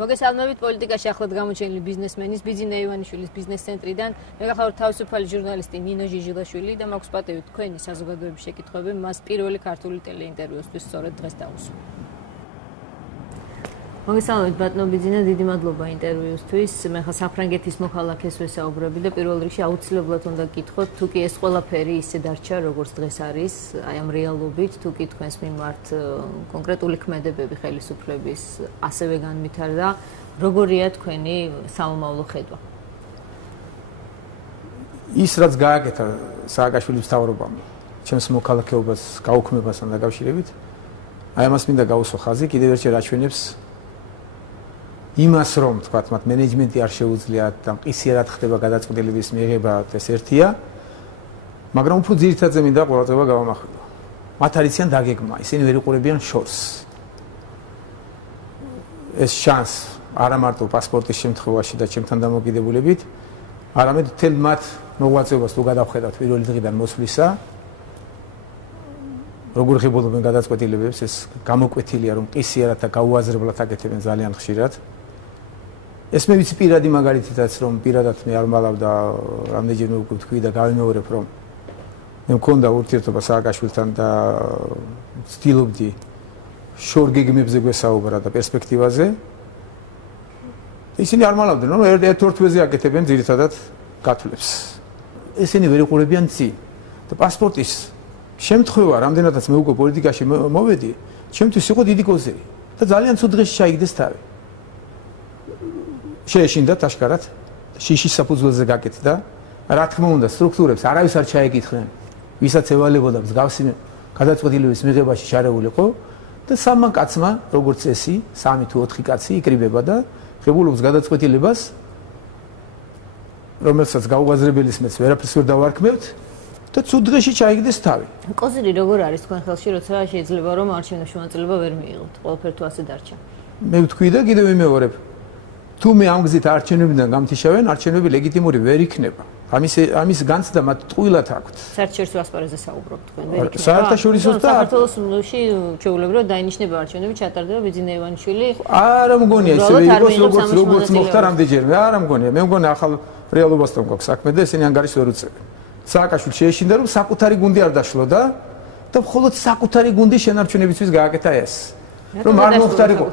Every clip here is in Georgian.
მოგესალმებით პოლიტიკაში ახლად გამოჩენილი ბიზნესმენის ბიძინა ივანიშვილის ბიზნეს ცენტრიდან. მე გახლავართ თავისუფალი ჟურნალისტი ნინო ჟიჟილაშვილი და მაქვს პატივი თქვენი საზოგადოების შეკითხვები მას პირველი ქართული ტელეინტერვიუსთვის სწორედ დღეს დავუსვა. მოგესალმებით ბატონო ბიძინა, დიდი მადლობა ინტერვიუსთვის. მე ხა საფრანგეთის მოქალაქეს ვესაუბრები და პირველ რიგში აუცილებლად უნდა გკითხოთ, თუ კი ეს ყველაფერი ისე დარჩა, როგორც დღეს არის, აი ამ რეალობით, თუ კი თქვენს მიმართ კონკრეტული ქმედებები ხელისუფლების ასევე განვითარდა, როგორია თქვენი სამომავლო ხედვა? ის რაც გააკეთა სააკაშვილის მთავრობამ, ჩემს მოქალაქეობას გაუქმებასთან დაკავშირებით, აი ამას მინდა გაუსვა ხაზი, კიდევ ერთხელ აჩვენებს იმას, რომ თქვათ, მათ მენეჯმენტი არ შეუძლიათ და მყისიერად ხდება გადაწყვეტილების მიღება, ეს ერთია, მაგრამ უფრო ძირითადად მინდა ყურადღება გავამახვილო. მათ არ იციან დაგეგმა, ისინი ვერ იყურებიან შორს. ეს შანსი არა მარტო პასპორტის შემთხვევაში და ჩემთან დამოკიდებულებით, არამედ მთელ მათ მოღვაწეობას თუ გადავხედავთ პირველი დღიდან მოსვლისა, როგორ ღებულობენ გადაწყვეტილებებს, ეს გამოკვეთილია, რომ მყისიერად და გაუაზრებლად აკეთებენ ძალიან ხშირად. ეს მე ვიცი პირადი მაგალითითაც, რომ პირადად მე არ მალავდა რამდენჯერმე უკვე თქვი და გავიმეორებ, რომ მე მქონდა ურთიერთობა სააკაშვილთან და ვცდილობდი შორ გეგმებზე გვესაუბრა და პერსპექტივაზე. ისინი არ მალავდნენ, რომ ერთ-ერთვეზე აკეთებენ ძირითადად გათვლებს. ესენი ვერ იყურებიან წინ და პასპორტის შემთხვევა, რამდენადაც მე უკვე პოლიტიკაში მოვედი, ჩემთვის იყო დიდი კოზირი და ძალიან ცუდ დღეში ჩაიგდეს თავი. შეეშინდათ აშკარად, შიშის საფუძველზე გაკეთდა, რა თქმა უნდა, სტრუქტურებს არავის არ ჩაეკითხნენ, ვისაც ევალებოდა მსგავსი გადაწყვეტილების მიღებაში ჩარეულიყო და სამმა კაცმა, როგორც წესი, 3 თუ 4 კაცი იკრიბება და ღებულობს გადაწყვეტილებას, რომელსაც გაუაზრებელის მეც ვერაფერს ვერ დავარქმევთ და ცუდ დღეში ჩაიგდეს თავი. კოზირი როგორ არის თქვენ ხელში, როცა შეიძლება რომ არჩევნებში მონაწილეობა ვერ მიიღოთ, ყველაფერი თუ ასე დარჩა? მე ვთქვი და კიდევ ვიმეორებ. თუ მე ამ გზით არჩევნებიდან გამთიშავენ, არჩევნები ლეგიტიმური ვერ იქნება. ამის განცდა მათ ტყუილად აქვთ. საერთაშორისო ასპარეზზე საუბრობთ თქვენ, ვერ იქნება. საერთაშორისო და საქართველოში ჩვეულებრივად დაინიშნება არჩევნები, ჩატარდება ბიძინა ივანიშვილი. არა მგონია ისევე იყოს, როგორც მოხდა რამდენჯერმე. არა მგონია. მე მგონია ახალ რეალობასთან გვაქვს საქმე და ესენი ანგარიშს ვერ უწევენ. სააკაშვილი შეეშინდა, რომ საკუთარი გუნდი არ დაშლოდა და მხოლოდ საკუთარი გუნდი შენარჩუნებისთვის გააკეთა ეს. რომ არ მოხდარიყო.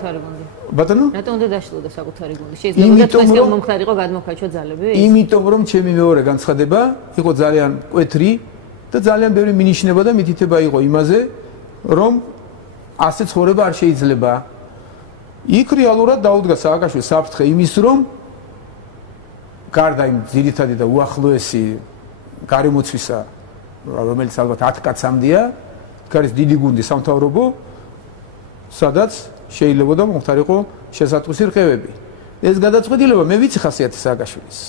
ბატონო? რატომ უნდა დაშლოდა საკუთარი გუნდი? შეიძლება თქვენს მომხდარიყო გადმოქაჩვა ძალები? იმიტომ რომ ჩემი მეორე განცხადება იყო ძალიან მკვეთრი და ძალიან ბევრი მინიშნება და მითითება იყო იმაზე, რომ ასე ცხოვრება არ შეიძლება. იქ რეალურად დაუდგა სააკაშვილი საფრთხე იმის, რომ გარდა იმ ძირითადი და უახლოესი გარემოცვისა, რომელიც ალბათ 10 კაცამდეა, იქ არის დიდი გუნდი სამთავრობო, სადაც შეიძლება და მომხდარიყო შესატყვისი რყევები. ეს გადაწყვეტილება მე ვიცი ხასიათი სააკაშვილის.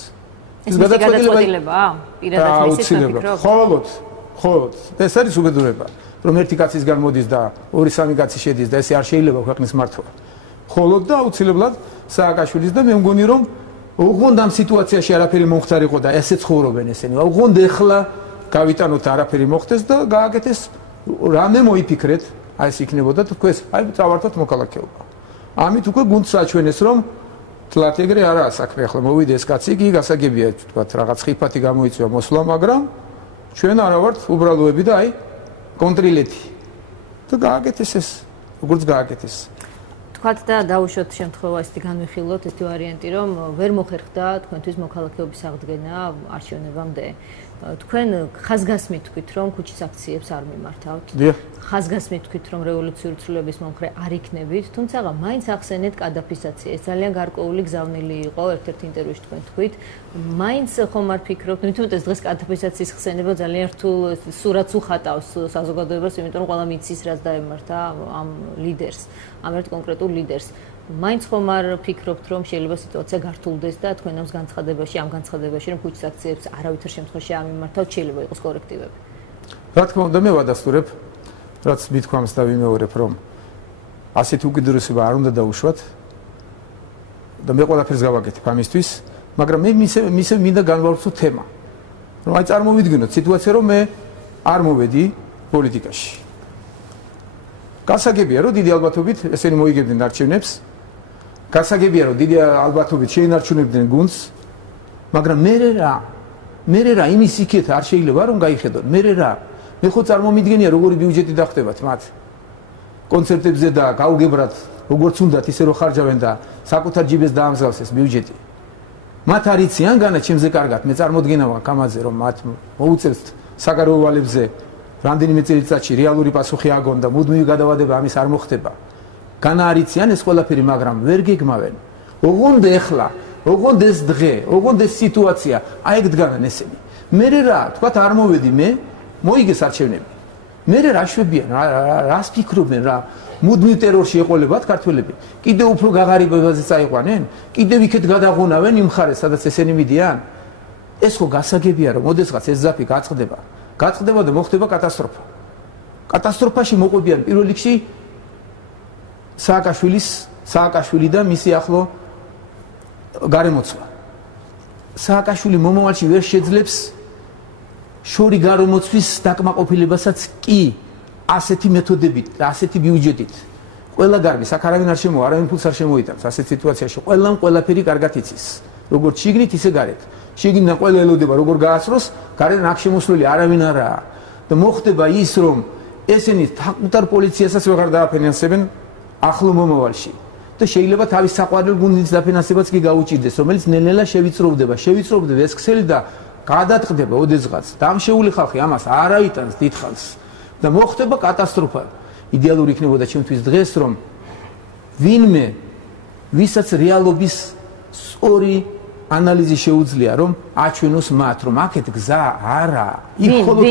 ეს გადაწყვეტილებაა? პირადად ისე ფიქრობ? ხოლოდ. ეს არის უბედურება, რომ ერთი კაცისგან მოდის და 2-3 კაცი შედის და ესე არ შეიძლება ქვეყნის მართვა. ხოლოდ და აუცილებლად სააკაშვილის და მე მგონი, რომ უღონდ ამ სიტუაციაში არაფერი მომხდარიყო და ესე ცხოვრობენ ესენი. უღონდ ეხლა გავიტანოთ არაფერი მოხდეს და გააკეთეს რამე მოიფიქრეთ. აი ეს იქნებოდა თქვენ აი წავართოთ მოქალაქეობა. ამით უკვე გუნდს აჩვენეს, რომ თლათ ეგრე არაა საქმე, ახლა მოვიდეს კაცი, კი გასაგებია თქვათ რაღაც ხიფათი გამოიწვია მოსვლა, მაგრამ ჩვენ არა ვართ უბრალოები და აი კონტრილეთი. და გააკეთეს ეს, როგორც გააკეთეს. თქვათ და დაუშვათ შემთხვევა ისეთი განვიხილოთ ეს ვარიანტი, რომ ვერ მოხერხდა თქვენთვის მოქალაქეობის აღდგენა არჩევნებამდე. თქვენ ხაზგასმით თქვით, რომ ქუჩის აქციებს არ მიმართავთ. ხაზგასმით თქვით, რომ რევოლუციური ცვლილების მომხრე არ იქნებით, თუმცა მაინც ახსენეთ კადაფისაცია. ეს ძალიან გარკვეული გზავნილი იყო, ერთ-ერთ ინტერვიუში თქვენ თქვით. მაინც ხომ არ ფიქრობთ, თუმცა დღეს კადაფისაციის ხსენება ძალიან რთულ სურათს უხატავს საზოგადოებას, იმიტომ რომ ყველა მიცის რაც დაემართა ამ ლიდერს, ამ ერთ კონკრეტულ ლიდერს. მაინც ხომ არ ფიქრობთ, რომ შეიძლება სიტუაცია გართულდეს და თქვენ ამ განცხადებაში, რომ ქუჩის აქციებს არავითარ შემთხვევაში არ მიმართავთ, შეიძლება იყოს კორექტივები. რა თქმა უნდა, მე ვადასტურებ, რაც მithქვამს და ვიმეორებ, რომ ასეთი უკიდურესობა არ უნდა დაუშვათ და მე ყველაფერს გავაკეთებ ამისთვის, მაგრამ მე მისე მინდა განვავრცო თემა. რომ აი წარმოვიდგინოთ სიტუაცია, რომ მე არ მოვედი პოლიტიკაში. გასაგებია, რომ დიდი ალბათობით ესენი მოიგებდნენ არჩევნებს გასაგებია რომ დიდი ალბათობით შეინარჩუნებდნენ გუნდს, მაგრამ მე რა იმის იქეთ არ შეიძლება რომ გაიხედონ. მე ხო წარმომიდგენია როგორი ბიუჯეტი დახტებათ მათ. კონცერტებზე და გაუგებრად როგორც უნდათ ისე რომ ხარჯავენ და საკუთარ ჯიბეს დაამსგავს ეს ბიუჯეტი. მათ არიციან განა ჩემზე კარგად, მე წარმოდგენა მაქვს ამაზე რომ მათ მოუწევთ საგარეო ვალებზე რამდენიმე წელიწადში რეალური პასუხი აგონ და მუდმივი გადავადება ამის არ მოხდება. განა არიციან ეს ყველაფერი, მაგრამ ვერ გეგმავენ. ოღონდ ეხლა, ოღონდ ეს დღე, ოღონდ ეს სიტუაცია, აი ეგ დგანან ესენი. მე რა, თქვათ არ მოვედი მე, მოიგეს არჩევნები. მე რა შვებიან, რას ფიქრობენ რა? მუდმივ ტერორში ეყოლებათ ქართველები. კიდევ უფრო გაღარიბებაზე წაიყვანენ? კიდევ იქეთ გადაღუნავენ იმ ხარეს, სადაც ესენი მიდიან? ეს ხო გასაგებია რომ ოდესღაც ეს ზაფი გაწყდება და მოხდება კატასტროფა. კატასტროფაში მოყვებიან პირველ რიგში სააკაშვილი და მისი ახლო გარემოცვა. სააკაშვილი მომავალში ვერ შეძლებს შორი გარემოცვის დაკმაყოფილებასაც კი ასეთი მეთოდებით და ასეთი ბიუჯეტით. ყველა გარბი საქარავინ არ შემოვა, არავინ ფულს არ შემოიტანს ასეთ სიტუაციაში. ყველამ ყველაფერი კარგად იცის. როგორც შიგნით ისე გარეთ. შიგნიდან ყველა ელოდება როგორ გაასროს, გარედან აქ შემოსვლელი არავინ არაა. და მოხდება ის რომ ესენი საკუთარ პოლიციასაც ვეღარ დააფინანსებენ ახლო მომავალში. და შეიძლება თავის საყვარელ გუნდის დაფინანსებაც კი გაუჭირდეს, რომელიც ნელ-ნელა შევიწროვდება ეს ქსელი და გადაწყდება ოდესღაც. დამშეული ხალხი ამას არ აიტანს დიდხანს და მოხდება კატასტროფა. იდეალური იქნებოდა ჩემთვის დღეს რომ ვინმე ვისაც რეალობის სწორი ანალიზი შეუძლია რომ აჩვენოს მათ რომ აქეთ გზა არა. იქ ხოლმე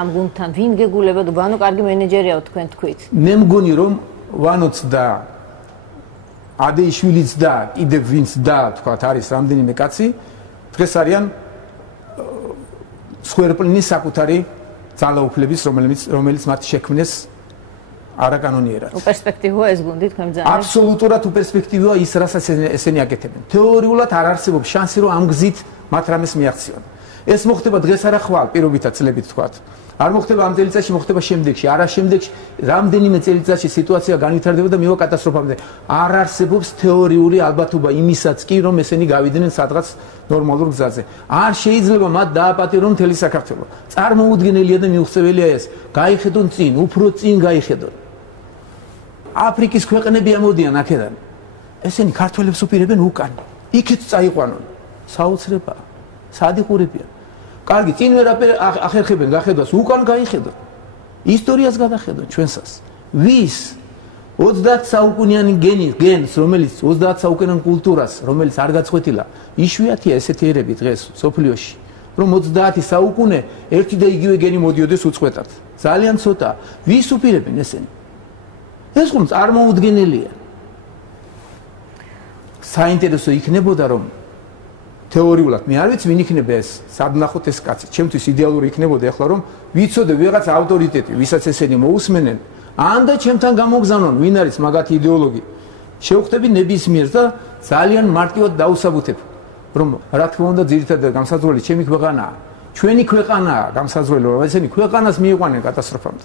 ამ გუნდთან ვინ გეგულება და ვანო კარგი მენეჯერია თქვენ თქვით. მე მგონი რომ ვანოც და ადეიშვილიც და კიდევ ვინც და თქვათ არის რამდენიმე კაცი დღეს არიან სხერპლინის საკუთარი ძალაუფლების რომელიც მათ შექმნეს არაკანონიერად. უპერსპექტივოა ეს გუნდი თქვენ ძალიან? აბსოლუტურად უპერსპექტივოა ის, რასაც ესენი აკეთებენ. თეორიულად არ არსებობს შანსი, რომ ამ გზით მათ რამეს მიაღწიონ. ეს მოხდება დღეს არა ხვალ, პირობითად წლებით თქვათ. არ მოხდება ამ წელიწადში, მოხდება შემდეგში. არა შემდეგში, რამდენიმე წელიწადში სიტუაცია განვითარდება და მივა კატასტროფამდე. არ არსებობს თეორიული ალბათობა იმისაც კი, რომ ესენი გავიდნენ სადღაც ნორმალურ გზაზე. არ შეიძლება მათ დააპატიონ მთელი საქართველო. წარმოუდგენელია და მიუღწეველია ეს. გაიხედონ წინ, უფრო წინ გაიხედონ. აფრიკის ქვეყნები ამოდიან აქედან. ესენი ქართველებს უპირებენ უკან. იქით წაიყვანონ. საოცრებაა. სადიყურებიან. კარგი, წინ ვერაფერ ახერხებენ გახედვას, უკან გაიხედონ. ისტორიას გადახედონ ჩვენსას. ვის 30 საუკუნიანი გენს, რომელიც 30 საუკუნიან კულტურას, რომელიც არ გაწყვეტილა, იშვიათია ესეთი ერები დღეს სოფლიოში, რომ 30 საუკუნე ერთი და იგივე გენი მოდიოდეს უწყვეტად. ძალიან ცოტა. ვის უპირებენ ესენი? ეს ხომ წარმოუდგენელია. საინტერესო იქნებოდა რომ თეორიულად მე არ ვიცი ვინ იქნება ეს სადნახოთ ეს კაცი. ჩემთვის იდეალური იქნებოდა ახლა რომ ვიცოდე ვიღაც ავტორიტეტი, ვისაც ესენი მოусმენენ, ან და ჩემთან გამოგზავნონ ვინ არის მაგათი იდეოლოგი. შევხვდები ნებისმიერს და ძალიან მარტივად დაუსაბუთებ რომ რა თქმა უნდა ძირითადად გამსაზღვრელი ჩემი ქვეყანაა. ჩვენი ქვეყანაა გამსაზღვრელი, რომ ესენი ქვეყანას მიიყვანენ კატასტროფამდე.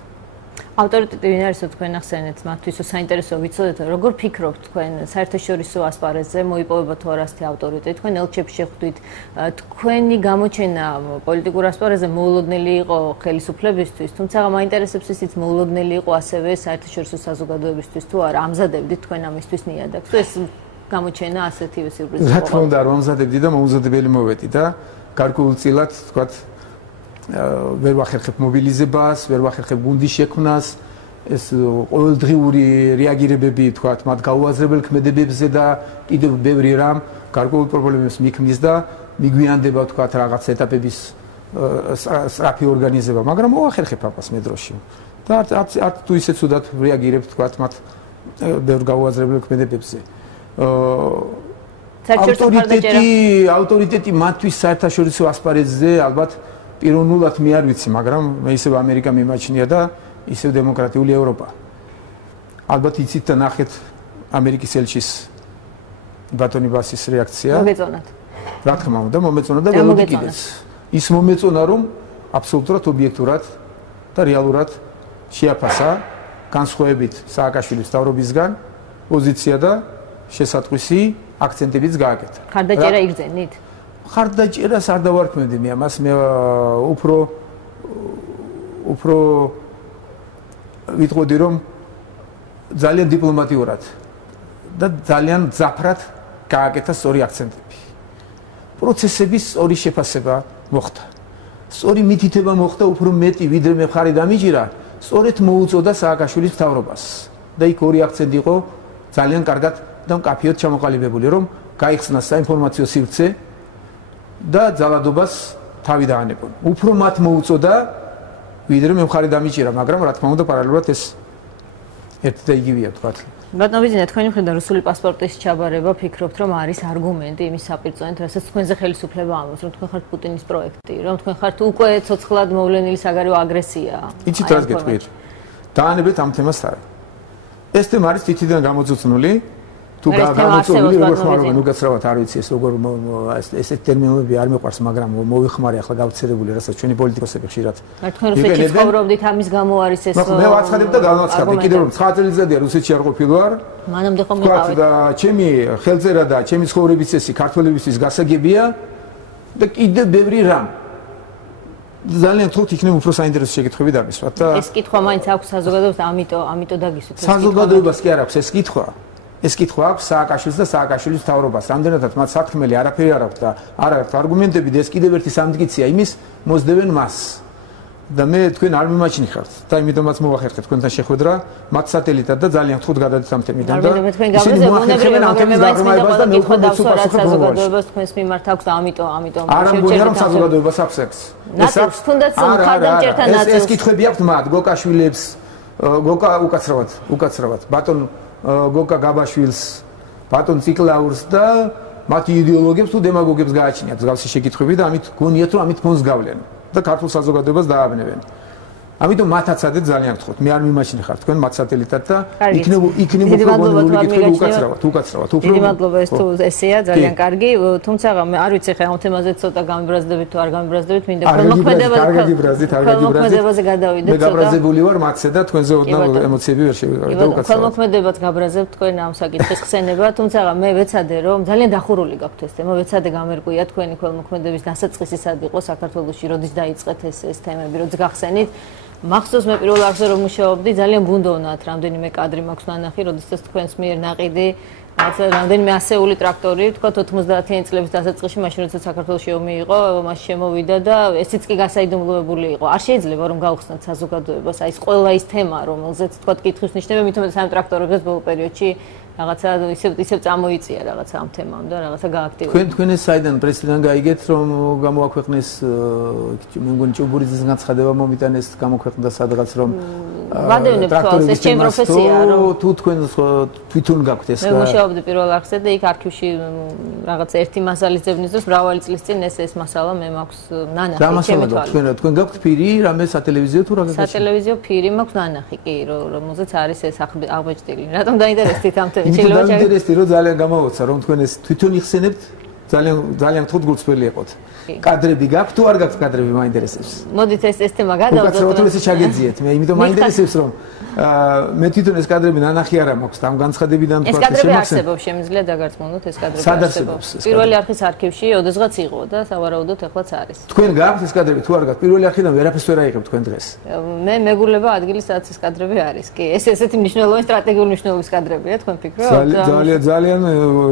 ავტორიტეტი ვინ არის თქვენ ახსენეთ მათთვის საინტერესო ვიცოდეთ როგორ ფიქრობთ თქვენ საერთაშორისო ასპარეზზე მოიპოვება თუ არა ასეთი ავტორიტეტი თქვენ ელჩებში შეხვდით თქვენი გამოჩენა პოლიტიკურ ასპარეზზე მოულოდნელი იყო ხელისუფლებისთვის თუმცა მაინტერესებს ისიც მოულოდნელი იყო ასევე საერთაშორისო საზოგადოებისთვის თუ არა ამზადებდით თქვენ ამისთვის ნიადაგს თუ ეს გამოჩენა ასეთივე სიურპრიზი იყო რა თქმა უნდა რომ ამზადებდი და მოუზადებელი მოვედი და გარკვეულწილად თქვათ ვერ ვახერხებ მობილიზებას, ვერ ვახერხებ გუნდის შექმნას, ეს ყოველდღიური რეაგირებები, თქვათ, მათ გაუაზრებელ ქმედებებზე და კიდევ ბევრი რამ გარკვეულ პრობლემებს მიქმნის და მიგვიანდება, თქვათ, რაღაც ეტაპების სწრაფი ორგანიზება, მაგრამ მოახერხებ ამას მე დროში. და არც თუ ისე ცუდად რეაგირებ, თქვათ, მათ ბევრ გაუაზრებელ ქმედებებზე. ავტორიტეტი მათთვის საერთაშორისო ასპარეზზე ალბათ პიროვნულად მე არ ვიცი, მაგრამ მე ისევ ამერიკა მიმაჩნია და ისევ დემოკრატიული ევროპა. ალბათ იცით და ნახეთ ამერიკის ელჩის ბატონი ბასის რეაქცია. მოგეწონათ. რა თქმა უნდა, მომეწონა და ველოდი კიდეც. ის მომეწონა, რომ აბსოლუტურად ობიექტურად და რეალურად შეაფასა განსხვავებით სააკაშვილის მთავრობისგან პოზიცია და შესატყვისი აქცენტებიც გააკეთა. ხარდაჭერა იგრძენით? ხარდაჭერას არ დავარქმევდი მე ამას, მე უფრო ვიტყოდი რომ ძალიან დიპლომატიურად და ძალიან ძაფრად გააკეთა სწორი აქცენტები. პროცესების სწორი შეფასება მოხდა. სწორი მითითება მოხდა უფრო მეტი ვიდრე მე მხარი დამიჯერა, სწორედ მოუწოდა სააკაშვილის მთავრობას. და იქ ორი აქცენტი იყო ძალიან კარგად და მკაფიოდ ჩამოყალიბებული, რომ გაიხსნა საინფორმაციო სივრცე და ძალადობას თავი დაანებონ. უფრო მათ მოუწოდა ვიდრე მე მხარი დამიჯერა, მაგრამ რა თქმა უნდა პარალელურად ეს ერთი და იგივეა თქვა. ბატონო ბიზნე, თქვენი მხრიდან რუსული პასპორტის ჩაბარება ფიქრობთ, რომ არის არგუმენტი იმის საპირწონედ, რასაც თქვენზე ხელისუფლება ამბობს, რომ თქვენ ხართ პუტინის პროექტი, რომ თქვენ ხართ უკვე ცოცხლად მოვლენილი საგარეო აგრესია. იცით რას გეტყვით? დაანებეთ ამ თემას თარ. ეს თემა არის თითიდან გამოწუწნული. თუ გამოწვეული როგორ ხმარობენ, უკაცრავად არ ვიცი ეს როგორ ესეთ ტერმინები არ მეყვარს, მაგრამ მოვიხმარე ახლა გავცერებული, რასაც ჩვენი პოლიტიკოსები ხშირად. თქვენ რუსეთში ცხოვრობდით, ამის გამო არის ეს. მე ვაცხადებ და განვაცხადე, კიდევ რომ 9 წელიწადია რუსეთში არ ყოფილი ვარ. მანამდე ხომ მიყავით? და ჩემი ხელწერა და ჩემი ცხოვრების წესი ქართველებისთვის გასაგებია და კიდევ ბევრი რამ. ძალიან თუთ იქნება უფრო საინტერესო შეკითხვები დამისვათ და ეს კითხვა მაინც აქვს საზოგადოებას, ამიტომ დაგისვით. საზოგადოებას კი არ აქვს ეს კითხვა. ეს კითხვა აქვს სააკაშვილის და სააკაშვილის მთავრობას. რამდენადაც მათ სათქმელი არაფერი არ აქვს და არ აქვს არგუმენტები და ეს კიდევ ერთი სამტკიცია იმის მოსდევენ მას. და მე თქვენ არ მიმაჩნიხართ და იმიტომაც მოვახერხეთ თქვენთან შეხვედრა მათ სატელიტად და ძალიან ხუთ გადადეთ ამ თემიდან და ისინი მოახერხებენ ამ თემის გაღრმავებას და მე უკვე დავსვარად საზოგადოებას თქვენს მიმართ აქვს და ამიტომ არ ამბობენ რომ საზოგადოებას აქვს ეს. ნაცვლს თუნდაც მხარდამჭერთან ნაცვლს ეს კითხვები აქვს მათ გოკაშვილებს გოკა უკაცრავად ბატონ გოკა გაბაშვილს ბატონ ციკლაურს და მათი იდეოლოგებს თუ დემაგოგებს გააჩნიათ მსგავსი შეკითხვები და ამით გონიათ რომ ამით ფონს გავლენ და ქართულ საზოგადოებას დააბნევენ. ამიტომ მათაც ადეთ ძალიან გთხოვთ. მე არ მიმაჩნიხარ თქვენ მათ სატელიტად და იქნებ უფრო გონიული კითხვები უკაცრავად. დიდი მადლობა ეს თუ ესეა ძალიან კარგი. თუმცა მე არ ვიცი ხა ამ თემაზე ცოტა გამიბრაზდებით თუ არ გამიბრაზდებით, მინდა ქველმოქმედებაზე გადავიდეთ ცოტა. მე გაბრაზებული ვარ მათზე და თქვენზე ოდნავ ემოციები ვერ შევიყავი და უკაცრავად. ქველმოქმედებაც გაბრაზებთ თქვენ ამ საკითხის ხსენება, თუმცა მე ვეცადე რომ ძალიან დახურული გაქვთ ეს თემა, ვეცადე გამერკვია თქვენი ქველმოქმედების დასაწყისი სად იყო საქართველოში, როდის დაიწყეთ ეს თემები, როდის გახსენით. მახსოვს მე პირველ არხზე რომ მუშაობდი, ძალიან ბუნდოვნად რამდენიმე კადრი მაქვს ნანახი, როდესაც თქვენს მიერ ნაყიდი რამდენიმე ასეული ტრაქტორი, თქვა 90-იანი წლების დასაწყისში, მაშინ როდესაც საქართველოში ომი იყო, მას შემოვიდა და ესიც კი გასაიდუმლოებული იყო. არ შეიძლება რომ გავხსნათ საზოგადოებას, აი ეს ყველა ის თემა, რომელზეც თქვა კითხვის ნიშნები, მithometă სამ ტრაქტორებს ბოლო პერიოდში რაღაცა ისევ წამოიწია რაღაცა ამ თემამ და რაღაცა გააქტიურდა. თქვენ ეს საიდან პრესიდან გაიგეთ რომ გამოაქვეყნეს მე მგონი ჭუბურიძის განცხადება მომიტანეს გამოქვეყნდა სადღაც რომ ვადევნებთ ეს ჩემი პროფესია რომ თუ თქვენ თვითონ გაქვთ ეს მე მუშაობდი პირველ არხზე და იქ არქივში რაღაცა ერთი მასალის ძებნის დროს მრავალი წლის წინ ეს მასალა მე მაქვს ნანახი ჩემი თვალით. თქვენ გაქვთ ფირი რამე სატელევიზიო თუ რა გაგაჩნია? სატელევიზიო ფირი მაქვს ნანახი კი რომელზეც არის ეს აღბეჭდილი. რატომ დაინტერესდით ამ თემით? ინტერესტი რომ ძალიან გამოვოცა რომ თქვენ ეს თვითონ იხსენებთ ძალიან თუთ გულწრფელი იყოთ. კადრები გაქვთ თუ არ გაქვთ კადრები მაინტერესებს. მოდით ეს თემა გადავდოთ. უკაცრავად ესე ჩაგეძიეთ. მე იმიტომ მაინტერესებს რომ მე თვითონ ეს კადრები ნანახი არ მაქვს და ამ განცხადებიდან თქვა ეს კადრები არსებობს შემიძლია დაგარწმუნოთ ეს კადრები არსებობს. პირველი არხის არქივში ოდესღაც იყო და სავარაუდოდ ახლაც არის. თქვენ გაქვთ ეს კადრები თუ არ გაქვთ? პირველი არხიდან ვერაფერს ვერ აიღებ თქვენ დღეს. მე მეგულება ადგილი სადაც ეს კადრები არის. კი, ეს ესეთი მნიშვნელოვანი სტრატეგიული მნიშვნელობის კადრებია, თქვენ ფიქრობთ? ძალიან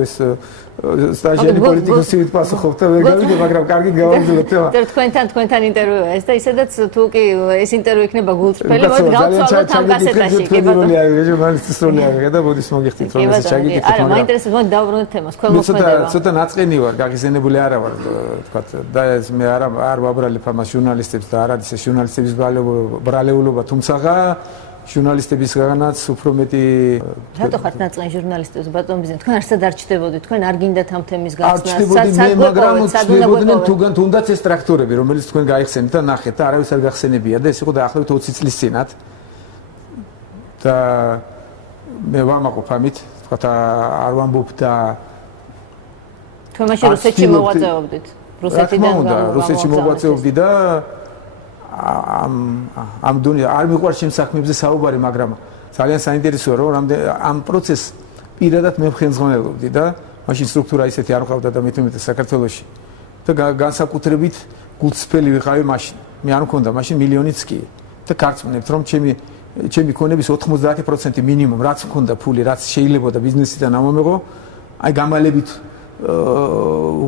ეს სტაჟიარი პოლიტიკოსივით პასუხობთ და ვერ გავიგე, მაგრამ კარგი გავაგზავნოთ თემა. თქვენთან ინტერვიუა ეს და ისედაც თუ კი ეს ინტერვიუ იქნება გულწრფელი, მოდი გავცვალოთ ამ კასეტაში, კი ბატონო. ჟურნალისტის როლი არის და მოდის მოგიხდით რომ ეს ჩაგიკითხეთ. არა, მაინტერესებს მოდი დავბრუნოთ თემას, ქველმოქმედება. ცოტა ნაწყენი ვარ, გაღიზიანებული არა ვარ, თქვა და მე არ ვაბრალებ ამას ჟურნალისტებს და არ არის ეს ჟურნალისტების ბრალეულობა, თუმცა ჟურნალისტებისგანაც უფრო მეტი რატო ხართ ნაწყენი ჟურნალისტებს ბატონ ბიზნე თქვენ არსად არ ჩდებოდით თქვენ არ გინდათ ამ თემის გახსნა თუგან თუნდაც ეს ტრაქტორები რომელიც თქვენ გაიხსენეთ და ნახეთ და არავის არ გახსენებია და ეს იყო დაახლოებით 20 წლის წინათ და მე ვამაყობ ამით თქვათ არ ვამბობ და თქვენ მაშინ რუსეთში მოღვაწეობდით რუსეთში მოღვაწეობდი და ამ დონე არ მიყვარს ჩემ საქმეებზე საუბარი, მაგრამ ძალიან საინტერესოა რომ ამ პროცესს პირადად მე ხელმძღვანელობდი და მაშინ სტრუქტურა ისეთი არ მყავდა და მithumetes საქართველოში და განსაკუთრებით გულწრფელი ვიყავი მაშინ მე არ მქონდა მაშინ მილიონიც კი და გარწმუნებთ რომ ჩემი ქონების 90% მინიმუმ რაც მქონდა ფული რაც შეიძლებოდა ბიზნესიდან ამომეღო აი გამალებით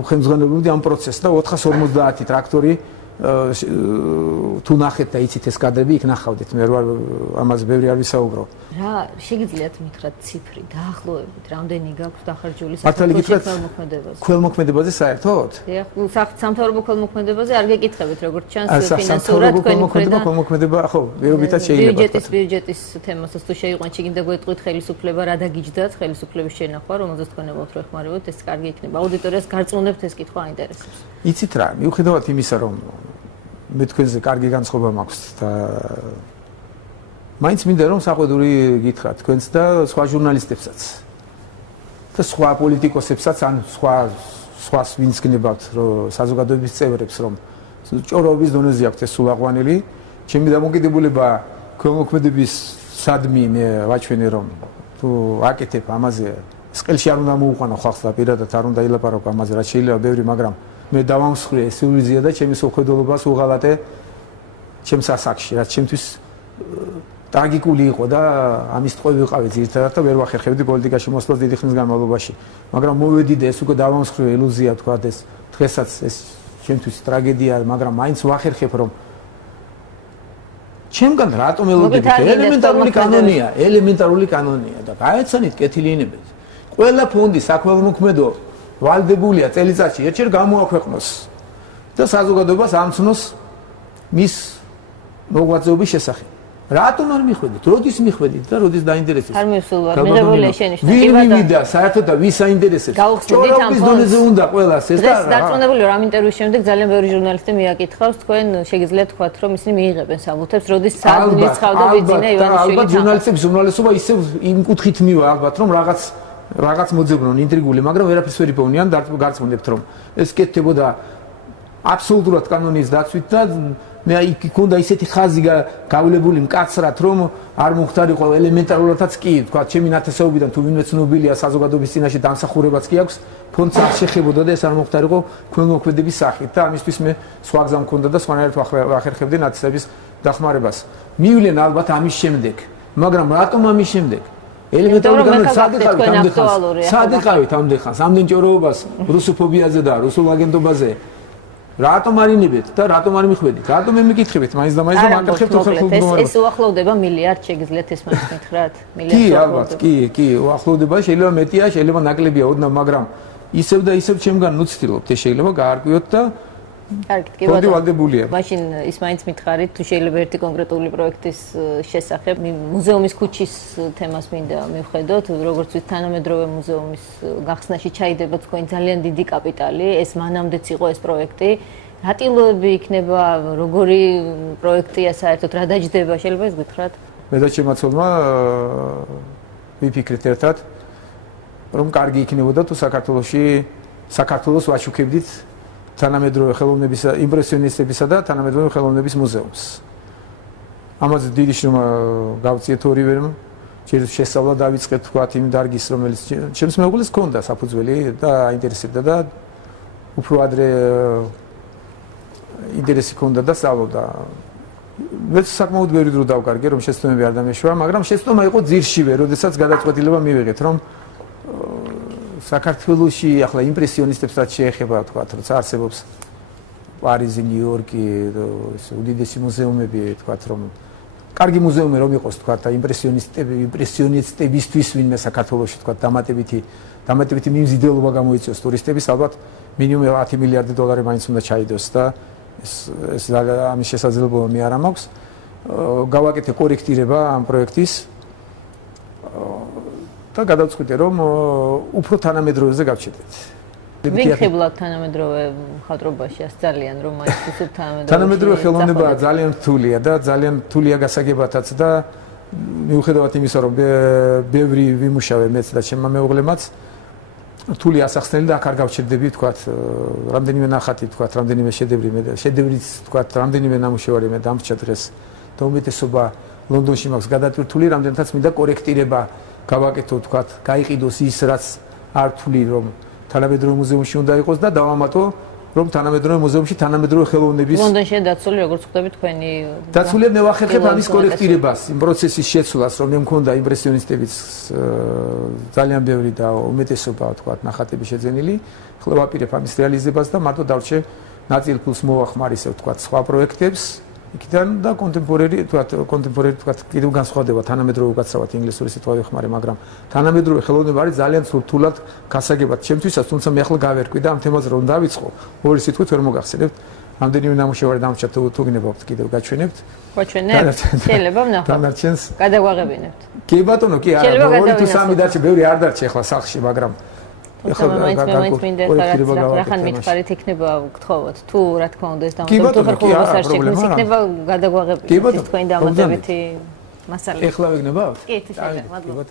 ხელმძღვანელობდი ამ პროცესს და 450 ტრაქტორი თუ ნახეთ და იცით ეს კადრები იქ ნახავდით მე რა ამაზე ბევრი არ ვისაუბრო რა შეგიძლიათ მითხრათ ციფრი დაახლოებით რამდენი გაქვს დახარჯული ქველმოქმედებაზე საერთოდ სამთავრობო ქველმოქმედებაზე არ გეკითხებით როგორც ჩანს ფინანსურად თქვენი მხრიდან ქველმოქმედება ხო ვერობით შეიძლება ბიუჯეტის თემასაც თუ შეიყვანთ შეგინდა გვეტყვით ხელისუფლება რა დაგიჯდათ ხელისუფლების შენახვა რომელზეც თქვენ ემოთ რომ ეხმარებოთ ეს კარგი იქნება აუდიტორიას გარწმუნებთ ეს კითხვა აინტერესებს იცით რა მიუხედავად იმისა რომ მე თქვენზე კარგი განწყობა მაქვს და მაინც მინდა რომ საყვედური გითხრათ თქვენს და სხვა ჟურნალისტებსაც და სხვა პოლიტიკოსებსაც ან სხვა ვინც გნებავთ რომ საზოგადოების წევრებს რომ ჭორობის დონეზე აქვთ ეს სულაყვანილი ჩემი დამოკიდებულება ქველმოქმედების სადმი მე ვაჩვენე რომ თუ აკეთებ ამაზე სკელში არ უნდა მოუყვანო ხალხს და პირადად არ უნდა ილაპარაკო ამაზე რაც შეიძლება ბევრი მაგრამ მე დავამსხვრე ეს სურვილია და ჩემი სოხედულობას უღალატე ჩემს ასაკში რაც ჩემთვის ტრაგიკული იყო და ამის ტყვე ვიყავი ძირითადად და ვერ ვახერხებდი პოლიტიკაში მოსვლას დიდი ხნის განმავლობაში მაგრამ მოვედი და ეს უკვე დავამსხვრე ილუზია თქვა ეს დღესაც ეს ჩემთვის ტრაგედია მაგრამ მაინც ვახერხებ რომ ჩემგან რატომ ელოდებით ელემენტარული კანონია და გაეცანით კეთილინებეთ ყველა ფონდი საქველმოქმედო ვალდებულია წელიწადში ერთჯერ გამოაქვეყნოს და საზოგადოებას ამცნოს მის მოღვაწეობის შესახებ. რატომ არ მიხვედით? როდის მიხვედით და როდის დაინტერესებს? არ მივსულვარ, მიღებულია შენიშვნა. ვინ მივიდა საერთოდ და ვის აინტერესებს? ჭორობის დონეზე უნდა ყველას ეს და დარწმუნებული რომ ამ ინტერვიუს შემდეგ ძალიან ბევრი ჟურნალისტი მიაკითხავს თქვენ შეგიძლიათ თქვათ რომ ისინი მიიღებენ საბუთებს როდის სად მიცხავდა ბიძინა ივანიშვილი. ალბათ ჟურნალისტების ჟურნალისტობა ისევ იმ კუთხით მივა ალბათ რომ რაღაც მოძებნონ ინტრიგული, მაგრამ ვერაფერს ვერ იპოვნიან და გარწმუნებთ რომ ეს კეთდებოდა აბსოლუტურად კანონის დაცვით და მე იქ ქონდა ისეთი ხაზი გავლებული მკაცრად რომ არ მომხდარიყო ელემენტარულადაც კი თქვა ჩემი ნათესაობიდან თუ ვინმე ცნობილია საზოგადოების წინაშე დამსახურებაც კი აქვს ფონდს არ შეხებოდა და ეს არ მომხდარიყო ქველმოქმედების სახით და ამისთვის მე სხვა გზა მქონდა და სხვანაირად ვახერხებდი ნათესების დახმარებას მივლენ ალბათ ამის შემდეგ მაგრამ რატომ ამის შემდეგ ელემენტარული განმარტება სადიყავით ამდენ ხანს ამდენ ჭორობას რუსოფობიაზე და რუსულ აგენტობაზე რატომ არინებეთ და რატომ არ მიხვედით? რატომ მე მეკითხებით მაინც და მაინც და მაკითხებთ ხალხურ ეს უახლოვდება მილიარდ შეგიძლიათ ეს მაინც მითხრათ? მილიარდ ალბათ კი უახლოვდება შეიძლება მეტია შეიძლება ნაკლებია ოდნავ მაგრამ ისევ და ისევ ჩემგან ნუცtildeობთ ეს შეიძლება გაარკვიოთ და კარგი კი ბატონო მაშინ ის მაინც მითხარით თუ შეიძლება ერთი კონკრეტული პროექტის შესახებ მუზეუმის ქუჩის თემას მინდა მივხედოთ როგორც ვით თანამედროვე მუზეუმის გახსნაში ჩაიდება თქვენ ძალიან დიდი კაპიტალი ეს მანამდეც იყო ეს პროექტი რატილოები იქნება როგორი პროექტია საერთოდ რა დაჯდება შეიძლება ეს გითხრათ მე და შემაცოლმა ვიფიქრეთ ერთად რომ კარგი იქნებოდა თუ საქართველოს ვაშუქებდით თანამედროვე ხელოვნების იმპრესიონისტებისა და თანამედროვე ხელოვნების მუზეუმს. ამაზე დიდი შრომა გავწიეთ ორივემ. ჯერ შესწავლა დავიწყეთ თქვათ იმ დარგის რომელიც ჩემს მეუღლეს ჰქონდა საფუძველი და აინტერესებდა და უფრო ადრე ინტერესი ჰქონდა და სწავლობდა. მე საკმაოდ ბევრი დრო დავკარგე რომ შეცდომები არ დამეშვა, მაგრამ შეცდომა იყო ძირშივე, როდესაც გადაწყვეტილება მივიღეთ რომ საქართველოში ახლა იმპრესიონისტებსაც შეეხება თქვა როცა არსებობს პარიზი, ნიუ-იორკი, უდიდესი მუზეუმები თქვა რომ კარგი მუზეუმი რომ იყოს თქვა და იმპრესიონისტებისთვის ვინმე საქართველოში თქვა დამატებითი მიმზიდველობა გამოიწვიოს ტურისტების ალბათ მინიმუმ 10 მილიარდი დოლარი მაინც უნდა ჩაიდოს და ეს ამის შესაძლებლობა მე არ მაქვს გავაკეთე კორექტირება ამ პროექტის და გადავწყვიტე რომ უფრო თანამედროვეზე გავჩერდეთ. ვინ ხიბლად თანამედროვე მხატვრობაში ას ძალიან რომ მაინც უცებ თანამედროვე ხელოვნება ძალიან რთულია და ძალიან რთულია გასაგებათაც და მიუხედავად იმისა რომ ბევრი ვიმუშავე მეც და ჩემმა მეუღლემაც რთული ასახსნელი და აქ არ გავჩერდები თქვათ რამდენიმე ნახატი თქვათ რამდენიმე შედევრიც თქვათ რამდენიმე ნამუშევარი მე დამრჩა დღეს და უმეტესობა ლონდონში მაქვს გადატვირთული, რამდენადაც მინდა კორექტირება გავაკეთო, თქვათ, გაიყიდოს ის, რაც არ თვლი, რომ თანამედროვე მუზეუმში უნდა იყოს და დავამატო, რომ თანამედროვე მუზეუმში თანამედროვე ხელოვნების ლონდონშია დაცული, როგორც ხვდები თქვენი დაცულია მე ვახერხებ ამის კორექტირებას, იმ პროცესის შეცვლას, რომ მე მქონდა იმპრესიონისტების ძალიან ბევრი და უმეტესობა, თქვათ, ნახატები შეძენილი, ხლა ვაპირებ ამის რეალიზებას და მარტო დავრჩე ნაწილ ფულს მოვახმარისებ, თქვათ, სხვა პროექტებს, იქიდან და კონტემპორარი, თქვათ, კიდევ განსხვავდება თანამედროვე უკაცრავად ინგლისური სიტყვა ვიხმარე, მაგრამ თანამედროვე ხელოვნება არის ძალიან სრულად გასაგებად ჩემთვისაც, თუმცა მე ახლა გავერკვი და ამ თემაზე რომ დავიწყო, ორი სიტყვით ვერ მოგახსენებთ. რამდენიმე ნამუშევარი დამრჩა თუ გინებავთ კიდევ გაჩვენებთ. გაჩვენებთ? შეიძლება ვნახოთ. დანარჩენს გადაგვაღებინებთ. კი ბატონო, კი არა, ორი თუ სამი დარჩა, ბევრი არ დარჩა ახლა სახლში, მაგრამ ახლა მაინც მინდა ხარაც რახან მითხარით იქნება გთხოვოთ თუ რა თქმა უნდა ეს დამოუკიდებლობის არ შექმნის იქნება გადაგვაღებინებთ თქვენი დამატებითი მასალები. ახლა ვიგნებავთ? კი, მადლობა.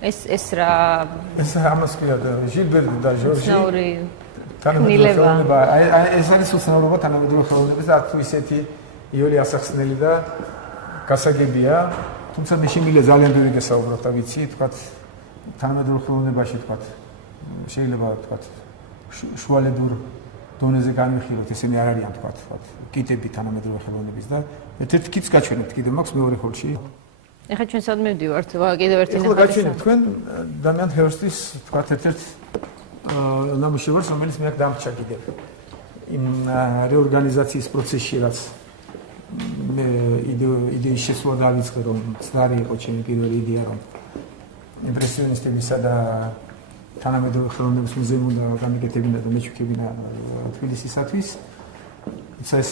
ეს რა ეს ამას ქვია და ჟილბერტ და ჟორჟი თანამედროვე ხელოვნება ეს არის უცნაურობა თანამედროვე ხელოვნების და თუ ისეთი იოლი ასახსნელი და გასაგებია, თუმცა მე შემიძლია ძალიან ბევრი გესაუბროთ და ვიცი, თქვათ თანამედროვე ხელოვნებაში, თქვათ, შეიძლება, თქვათ, შუალედურ დონეზე განვიხილოთ, ესენი არ არიან, თქვათ, კიტები თანამედროვე ხელოვნების და ერთ-ერთი კიტს გაჩვენებთ, კიდევ მაქვს მეორე ხოლში. ეხლა ჩვენ სად მივდივართ, კიდევ ერთი ნახატი. ეხლა გაჩვენებთ თქვენ დამიან ჰერსტის, თქვათ, ერთ-ერთ ნამუშევარს, რომელიც მე აქ დამრჩა კიდევ. იმ რეორგანიზაციის პროცესში, რაც მე იდეის შესვლა დავიწყე, რომ ცდარი იყო ჩემი პირველი იდეა, რომ იმპრესიონისტებისა და თანამედროვე ხელოვნების მუზეუმი უნდა გამიკეთებინა და მეჩვენებინა თბილისისათვის. ეს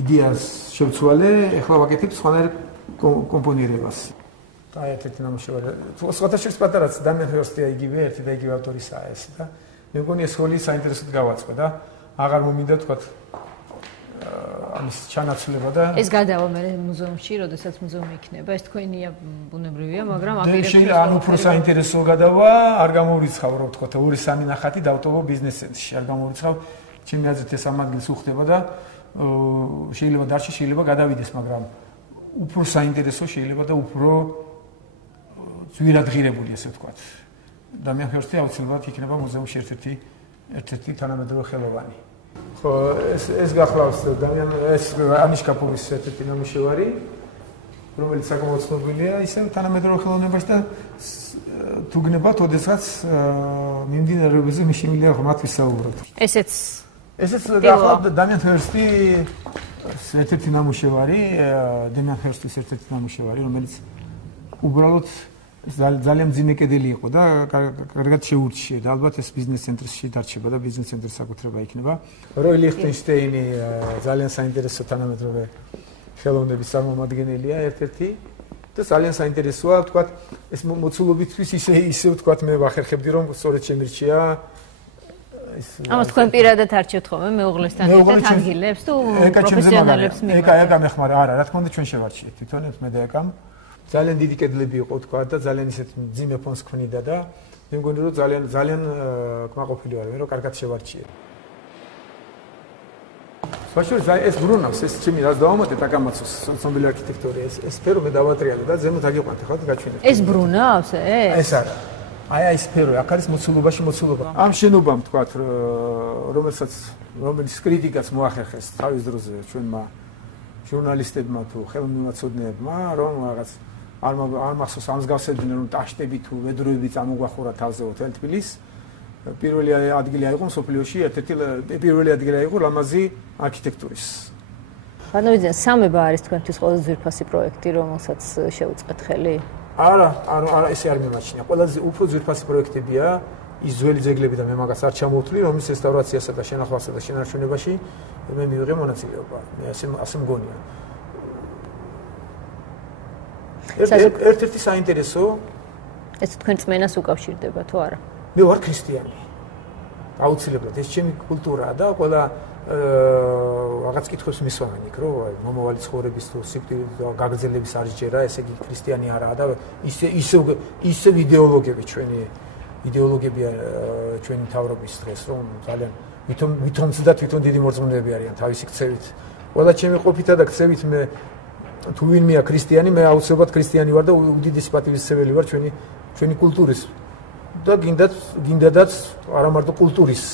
იდეას შევცვალე, ეხლა ვაკეთებ სხვანაირ კომპონირებას. და ერთ-ერთი ნამუშევარი, სხვათა შორის პატარაც დამიან ჰერსტია იგივე, ერთი და იგივე ავტორისაა ეს და მე მგონი ეს როლი საინტერესოდ გავაწყო და აღარ მომინდა, თქვათ, ამის ჩანაცვლება და ეს გადავა მე მუზეუმში, როდესაც მუზეუმი იქნება, ეს თქვენია ბუნებრივია, მაგრამ აპირებთ ან უფრო საინტერესო გადავა, არ გამოვრიცხავ, რომ თქვა, 2-3 ნახატი დავტოვო ბიზნეს ცენტრში, არ გამოვრიცხავ, ჩემი აზრით ეს ამ ადგილს უხდება და შეიძლება დარჩი, შეიძლება გადავიდეს, მაგრამ უფრო საინტერესო შეიძლება და უფრო ძვირადღირებული, ესე ვთქვათ. და მე ხერხი აუცილებლად იქნება მუზეუმში ერთ-ერთი თანამედროვე ხელოვანი. ხო, ეს გახლავს დამიან ეს ანიშკაპოვის ერთ-ერთი ნამუშევარი, რომელიც საკმაოდ ცნობილია ისევ თანამედროვე ხელოვნებაში და თუ გნებავთ, ოდესაც მიმდინარეობაზე მე შემიძლია ხომ მათ ვისაუბროთ. ესეც გახლავთ დამიან ჰერსტი ერთ-ერთი ნამუშევარი, დამიან ჰერსტის ერთ-ერთი ნამუშევარი, რომელიც უბრალოდ ძალიან მძიმე კედელი იყო და კარგად შეურჩია და ალბათ ეს ბიზნეს ცენტრში დარჩება და ბიზნეს ცენტრის საკუთრება იქნება. როი ლიხტენშტეინი ძალიან საინტერესო თანამედროვე ხელოვნების წარმომადგენელია ერთ-ერთი და ძალიან საინტერესოა, ვთქვათ, ეს მოცულობისთვის ისე ვთქვათ, მე ვახერხებდი, რომ სწორედ შემირჩია ამას თქვენ პირადად არჩევთ ხოლმე მეუღლესთან ერთად ადგილებს თუ პროფესიონალებს მივართ? ეკა მეხმარა, არა, რა თქმა უნდა ჩვენ შევარჩიეთ თვითონაც მე და ეკამ. ძალიან დიდი კედლები იყო, თქვა და ძალიან ისეთ მძიმე ფონს ქმნიდა და მე მგონი რომ ძალიან კმაყოფილი ვარ, რომ კარგად შევარჩიე. საშუალო ეს ბრუნავს, ეს ჩემი რაც დავამატეთ აკამაცოს ცნობილი არქიტექტორი, ეს სფერო მე დავატრიალე და ზემოთ აგიყვანთ, ხო, გაჩვენეთ. ეს ბრუნავს, ეს არა. აი სფერო, აქ არის მოცულობაში მოცულობა. ამ შენობამ, თქვა, რომელიც კრიტიკაც მოახერხეს თავის დროზე ჩვენმა ჟურნალისტებმა თუ ხელოვნებაცოდნეებმა, რომ რაღაც არ მახსოვს ამსგავსებდნენ, რომ ტაშტები თუ ვედროები წამოგვახურა თავზეო თელ თბილისს. პირველი ადგილი აიღო სოფლიოში, ერთ-ერთი პირველი ადგილი აიღო ლამაზი არქიტექტურის. ბანოვიძე, სამება არის თქვენთვის ყველაზე ძვირფასი პროექტი, რომელსაც შეუწყეთ ხელი? არა, ესე არ მიმაჩნია. ყველაზე უფრო ძვირფასი პროექტებია ის ძველი ძეგლები და მე მაგას არ ჩამოვთვლი, რომლის რესტავრაციასა და შენახვასა და შენარჩუნებაში მე მივიღე მონაწილეობა. მე ასე მგონია. ერთ-ერთი საინტერესო ეს თქვენ წმენას უკავშირდება თუ არა? მე ვარ ქრისტიანი. აუცილებლად ეს ჩემი კულტურაა და ყველა რაღაც კითხვებს მისვამენ იქ, რომ მომავალი ცხოვრების თუ სიკვდილის გაგრძელების არ ჯერა, ესე იგი ქრისტიანი არაა და ისევ იდეოლოგები ჩვენი მთავრობის დღეს, რომ ძალიან ვითომც და თვითონ დიდი მორწმუნეები არიან თავისი ქცევით. ყველა ჩემი ყოფითა და ქცევით მე თუ ვინმეა ქრისტიანი, მე აუცილებლად ქრისტიანი ვარ და უდიდესი პატივისცემელი ვარ ჩვენი კულტურის და გინდადაც არა მარტო კულტურის,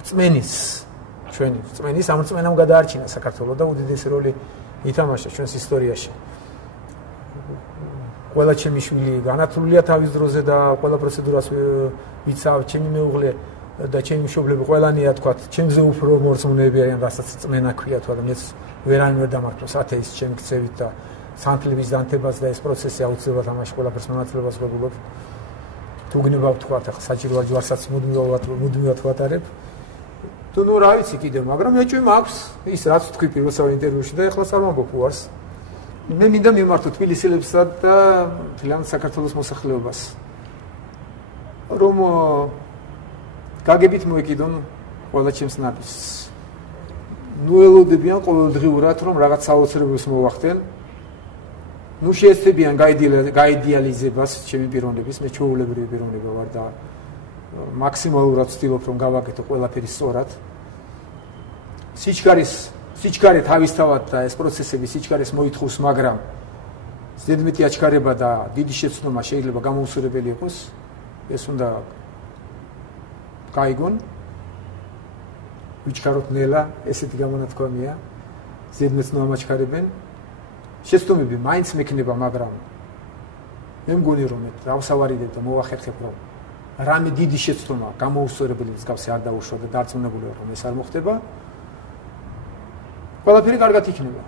რწმენის, ჩვენი რწმენის ამ რწმენამ გადაარჩინა საქართველოს და უდიდესი როლი ითამაშა ჩვენს ისტორიაში. ყველა ჩემი შვილი განათლულია თავის დროზე და ყველა პროცედურას ვიცავ, ჩემი მეუღლე და ჩემი მშობლები ყველანია თქვა, ჩემზე უფრო მორწმუნეები არიან, რასაც რწმენა ქვია თქვა და მეც ვერანი ვერ დამართავს ათეის ჩემი ქცევით და სანთლების დანთებას და ეს პროცესი აუცილებლად ამაში ყველაფერს მონაწილეობას ვებულობ. თუ გნებავ თქვა, ახლა საჭიროა ჯვარსაც მუდმივად ვატარებ. თუ ნუ რა ვიცი კიდევ, მაგრამ ეჭვი მაქვს ის რაც თქვი პირველსავე ინტერვიუში და ეხლა სამაგობ უარს. მე მინდა მიმართო თბილისელებსა და მთლიან საქართველოს მოსახლეობას. რომ გაგებით მოეკიდონ ყველა ჩემს ნაბიჯს. ნუ ელოდებიან ყოველდღიურად რომ რაღაც საოცრებებს მოვახდენ. ნუ შეეცდებიან გაიდეალიზებას ჩემი პიროვნების, მე ჩვეულებრივი პიროვნება ვარ და მაქსიმალურად ვცდილობ რომ გავაკეთო ყველაფერი სწორად. სიჩქარე თავისთავად და ეს პროცესები სიჩქარეს მოითხოვს, მაგრამ ზედმეტი აჩქარება და დიდი შეცდომა შეიძლება გამოუსწორებელი იყოს. ეს უნდა გაიგონ. ვიჩქაროთ ნელა, ესეთი გამონათქვამია. ზედმეტს ნამაჩქარებენ. შეცდომები მაინც მექნება, მაგრამ მე მგონი რომ დავსავარიდებ და მოვახერხებ რომ რამე დიდი შეცდომა გამოუსწორებელი მსგავსი არ დაუშვა და დარწმუნებული ვარ რომ ეს არ მოხდება. ყველაფერი კარგად იქნება.